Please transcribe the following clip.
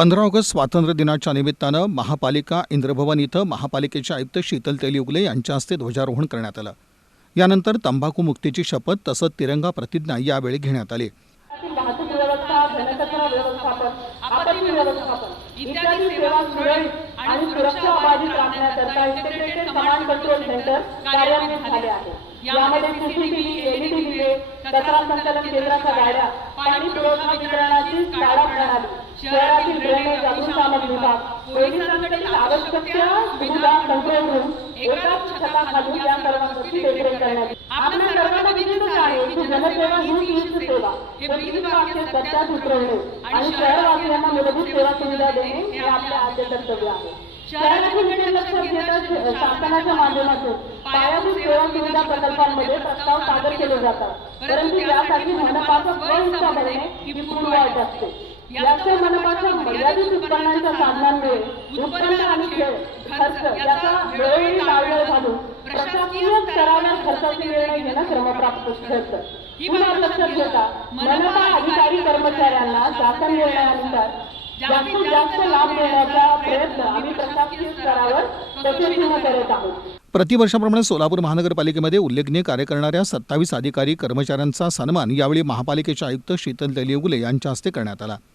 पंधरा ऑगस्ट स्वातंत्र्य दिनाच्या निमित्तानं महापालिका इंद्रभवन इथं महापालिकेचे आयुक्त शीतल तेलियुगले उगले यांच्या हस्ते ध्वजारोहण करण्यात आलं. यानंतर तंबाखू मुक्तीची शपथ तसंच तिरंगा प्रतिज्ञा यावेळी घेण्यात आली. यामध्ये सीसीटीव्ही एलईडी दिवे कचरा विभाग पोलिसांकडील आवश्यक त्या सुविधा कंट्रोल रूम एकाच छताखाली या सर्वांची देखरेख करण्यात आपल्या सर्वांना आहे की जनसेवा ही सेवा. हे वाक्य सत्यात उतरवणे. आणि शहरवासियांना मूलभूत सेवा सुविधा देणे हे आपले आद्य कर्तव्य आहे. शहराची घेता शासनाच्या माध्यमातून पायाभूत सेवा सुविधा प्रकल्पांमध्ये प्रस्ताव सादर केले जातात. परंतु यासाठी मनपाचा स्वहिस्सा भरणे ही असते. याचे मनपाच्या मर्यादित उत्पन्नाच्या साधनांमुळे उत्पन्न आणि खेळ खर्च याचा वेळोवेळी लावळ घालून प्रशासकीय स्तरावर खर्चाचे निर्णय घेणं क्रमप्राप्त ठरतं. ही बाब लक्षात घेता मनपा अधिकारी कर्मचाऱ्यांना शासन निर्णयानुसार जास्तीत जास्त लाभ देण्याचा प्रयत्न आम्ही प्रशासकीय स्तरावर प्रयत्न करत आहोत. प्रतिवर्षाप्रमाणे सोलापूर महानगरपालिकेमध्ये उल्लेखनीय कार्य करणाऱ्या सत्तावीस अधिकारी कर्मचाऱ्यांचा सन्मान यावेळी महापालिकेचे आयुक्त शीतल तेली उगले यांच्या हस्ते करण्यात आला.